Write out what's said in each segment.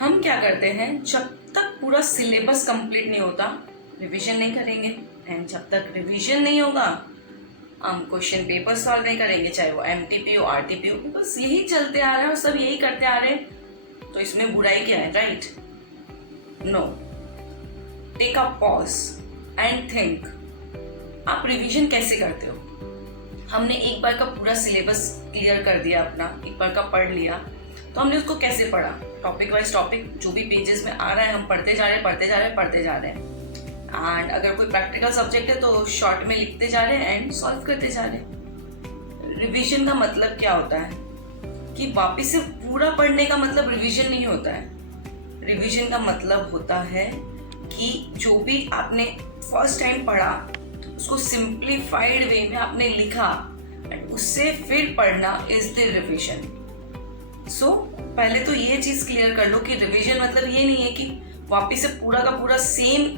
हम क्या करते हैं, जब तक पूरा सिलेबस कंप्लीट नहीं होता रिवीजन नहीं करेंगे, एंड जब तक रिवीजन नहीं होगा हम क्वेश्चन पेपर सॉल्व नहीं करेंगे, चाहे वो एमटीपी हो आरटीपी हो। बस यही चलते आ रहा है और सब यही करते आ रहे हैं, तो इसमें बुराई क्या है, right? No, take a pause and think. आप रिवीजन कैसे करते हो? हमने एक बार का पूरा सिलेबस क्लियर कर दिया अपना, एक बार का पढ़ लिया, तो हमने उसको कैसे पढ़ा? टॉपिक वाइज टॉपिक जो भी पेजेस में आ रहा है हम पढ़ते जा रहे हैं। एंड अगर कोई प्रैक्टिकल सब्जेक्ट है तो शॉर्ट में लिखते जा रहे हैं एंड सॉल्व करते जा रहे हैं। रिवीजन का मतलब क्या होता है कि वापिस से पूरा पढ़ने का मतलब रिवीजन नहीं होता है। रिवीजन का मतलब होता है कि जो भी आपने फर्स्ट टाइम पढ़ा उसको सिंप्लीफाइड वे में आपने लिखा एंड उससे फिर पढ़ना इज द रिवीजन। सो पहले तो ये चीज क्लियर कर लो कि रिवीजन मतलब ये नहीं है कि वापिस से पूरा का पूरा सेम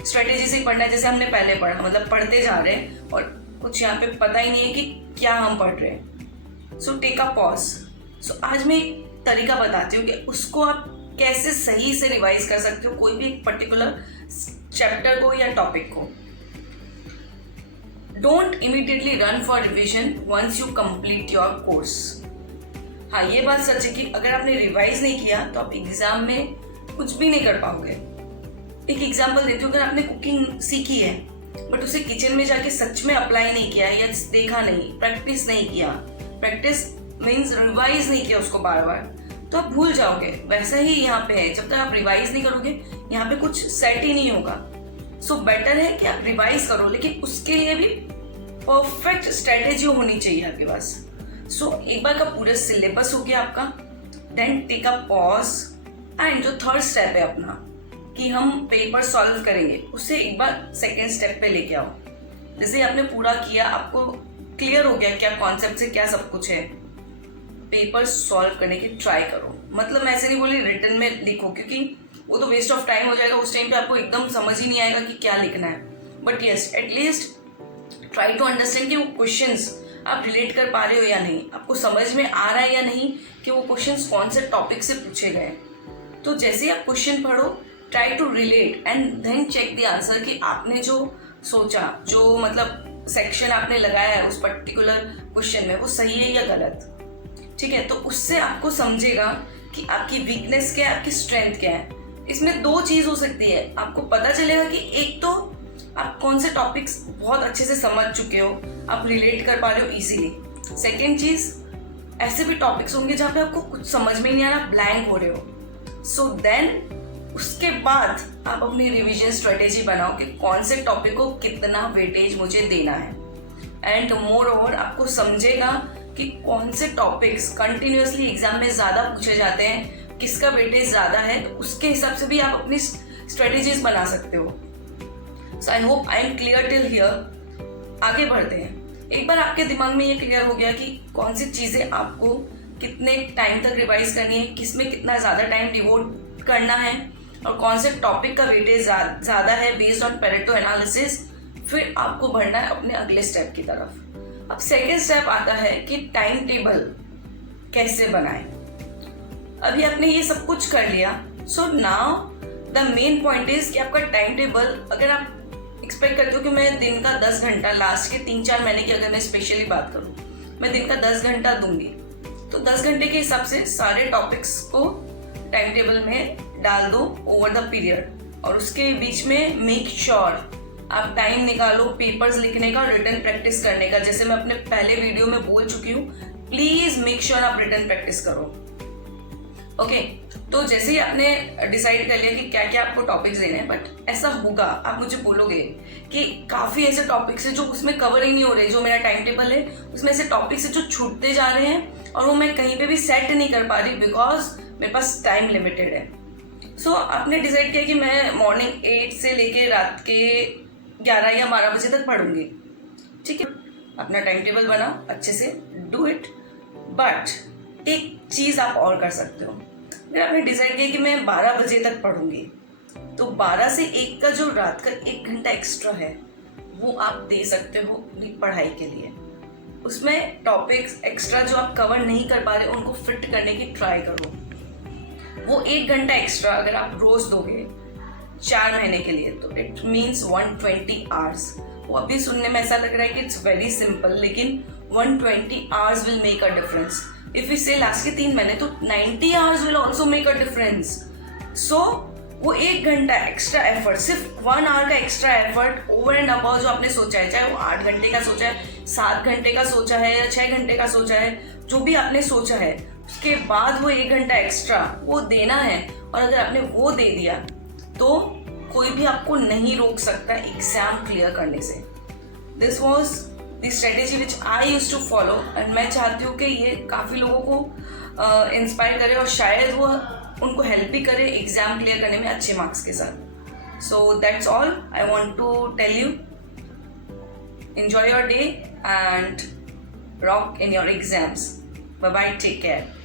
स्ट्रेटेजी से पढ़ना है जैसे हमने पहले पढ़ा, मतलब पढ़ते जा रहे हैं और कुछ यहाँ पे पता ही नहीं है कि क्या हम पढ़ रहे हैं। So take a pause. सो आज मैं एक तरीका बताती हूँ कि उसको आप कैसे सही से रिवाइज कर सकते हो कोई भी एक पर्टिकुलर चैप्टर को या टॉपिक को। Don't immediately run for revision once you complete your course. हाँ, ये बात सच है कि अगर आपने रिवाइज नहीं किया तो आप एग्जाम में कुछ भी नहीं कर पाओगे। एक एग्जाम्पल देती हूँ, अगर आपने कुकिंग सीखी है बट उसे किचन में जाके सच में अप्लाई नहीं किया या देखा नहीं, प्रैक्टिस नहीं किया, प्रैक्टिस मीन्स रिवाइज नहीं किया उसको बार बार, तो आप भूल जाओगे। वैसा ही यहाँ पे है, जब तक आप रिवाइज नहीं करोगे यहाँ पे कुछ सेट ही नहीं होगा। सो बेटर है कि आप रिवाइज करो, लेकिन उसके लिए भी परफेक्ट स्ट्रेटेजी होनी चाहिए आपके पास। सो एक बार का पूरा सिलेबस हो गया आपका, then take a pause and जो थर्ड स्टेप है अपना कि हम पेपर सॉल्व करेंगे, उससे एक बार सेकेंड स्टेप पे लेके आओ। जैसे आपने पूरा किया, आपको क्लियर हो गया क्या कॉन्सेप्ट से क्या सब कुछ है, पेपर सॉल्व करने की ट्राई करो। मतलब मैं ऐसे नहीं बोली रिटन में लिखो, क्योंकि वो तो वेस्ट ऑफ टाइम हो जाएगा, उस टाइम पे आपको एकदम समझ ही नहीं आएगा कि क्या लिखना है। But yes, at least try to understand कि वो क्वेश्चंस आप रिलेट कर पा रहे हो या नहीं, आपको समझ में आ रहा है या नहीं कि वो क्वेश्चंस कौन से टॉपिक से पूछे गए। तो जैसे ही आप क्वेश्चन पढ़ो, try to relate and then check the answer कि आपने जो सोचा, जो मतलब सेक्शन आपने लगाया है उस पर्टिकुलर क्वेश्चन में, वो सही है या गलत। ठीक है, तो उससे आपको समझेगा कि आपकी वीकनेस क्या है, आपकी स्ट्रेंथ क्या है। इसमें दो चीज हो सकती है, आपको पता चलेगा कि एक तो आप कौन से टॉपिक्स बहुत अच्छे से समझ चुके हो, आप रिलेट कर पा रहे हो इजीली। सेकेंड चीज, ऐसे भी टॉपिक्स होंगे जहाँ पे आपको कुछ समझ में नहीं आ रहा, ब्लैंक हो रहे हो। सो देन उसके बाद आप अपनी रिवीजन स्ट्रेटेजी बनाओ कि कौन से टॉपिक को कितना वेटेज मुझे देना है। एंड मोर ओवर आपको समझेगा कि कौन से टॉपिक्स कंटिन्यूअसली एग्जाम में ज़्यादा पूछे जाते हैं, किसका वेटेज ज़्यादा है, तो उसके हिसाब से भी आप अपनी स्ट्रेटेजीज बना सकते हो। So I hope I am clear till here. आगे बढ़ते हैं। एक बार आपके दिमाग में ये क्लियर हो गया कि कौन सी चीज़ें आपको कितने टाइम तक रिवाइज करनी है, किसमें कितना ज़्यादा टाइम डिवोट करना है और कौन से टॉपिक का वेटेज ज़्यादा है बेस्ड ऑन पेरेटो एनालिसिस, फिर आपको बढ़ना है अपने अगले स्टेप की तरफ। अब सेकेंड स्टेप आता है कि टाइम टेबल कैसे बनाएं। अभी आपने ये सब कुछ कर लिया, so now the main point is कि आपका टाइम टेबल, अगर आप एक्सपेक्ट करते हो कि मैं दिन का 10 घंटा, लास्ट के 3-4 महीने की अगर मैं स्पेशली बात करूँ, मैं दिन का 10 घंटा दूंगी, तो 10 घंटे के हिसाब से सारे टॉपिक्स को टाइम टेबल में डाल दो ओवर द पीरियड। और उसके बीच में मेक श्योर आप टाइम निकालो पेपर्स लिखने का, रिटन प्रैक्टिस करने का। जैसे मैं अपने पहले वीडियो में बोल चुकी हूँ, प्लीज मेक श्योर आप रिटन प्रैक्टिस करो। ओके, तो जैसे ही आपने डिसाइड कर लिया कि क्या क्या आपको टॉपिक्स देने हैं, बट ऐसा होगा, आप मुझे बोलोगे कि काफी ऐसे टॉपिक्स हैं जो उसमें कवर ही नहीं हो रहे, जो मेरा टाइम टेबल है उसमें ऐसे टॉपिक्स हैं जो छूटते जा रहे हैं और वो मैं कहीं पे भी सेट नहीं कर पा रही बिकॉज मेरे पास टाइम लिमिटेड है। सो आपने डिसाइड किया कि मैं मॉर्निंग 8 से लेके रात के 11 या 12 बजे तक पढ़ूंगी। ठीक है, अपना टाइम टेबल बनाओ, अच्छे से डू इट। बट एक चीज़ आप और कर सकते हो, अगर आपने डिसाइड किया कि मैं 12 बजे तक पढ़ूंगी, तो 12 से 1 का जो रात का 1 घंटा एक्स्ट्रा है वो आप दे सकते हो अपनी पढ़ाई के लिए। उसमें टॉपिक्स एक्स्ट्रा जो आप कवर नहीं कर पा रहे उनको फिट करने की ट्राई करो। वो 1 घंटा एक्स्ट्रा अगर आप रोज दोगे 4 महीने के लिए, तो इट मीन्स 120 आवर्स। वो अभी सुनने में ऐसा लग रहा है कि इट्स वेरी सिंपल, लेकिन 120 hours will make a difference. If you say last के 3 महीने, तो 90 hours will also make a difference. So वो 1 घंटा एक्स्ट्रा एफर्ट, सिर्फ 1 आवर का extra effort over and above जो आपने सोचा है, चाहे वो 8 घंटे का सोचा है, 7 घंटे का सोचा है या 6 घंटे का सोचा है, जो भी आपने सोचा है, उसके बाद वो 1 घंटा एक्स्ट्रा वो देना है। और अगर आपने वो दे दिया तो कोई भी आपको नहीं रोक सकता एग्जाम क्लियर करने से। This was the strategy which I used to follow, and मैं चाहती हूँ कि ये काफ़ी लोगों को इंस्पायर करे और शायद वो उनको हेल्प भी करे एग्जाम क्लियर करने में अच्छे मार्क्स के साथ। So that's all I want to tell you. Enjoy your day and rock in your exams. Bye bye, take care.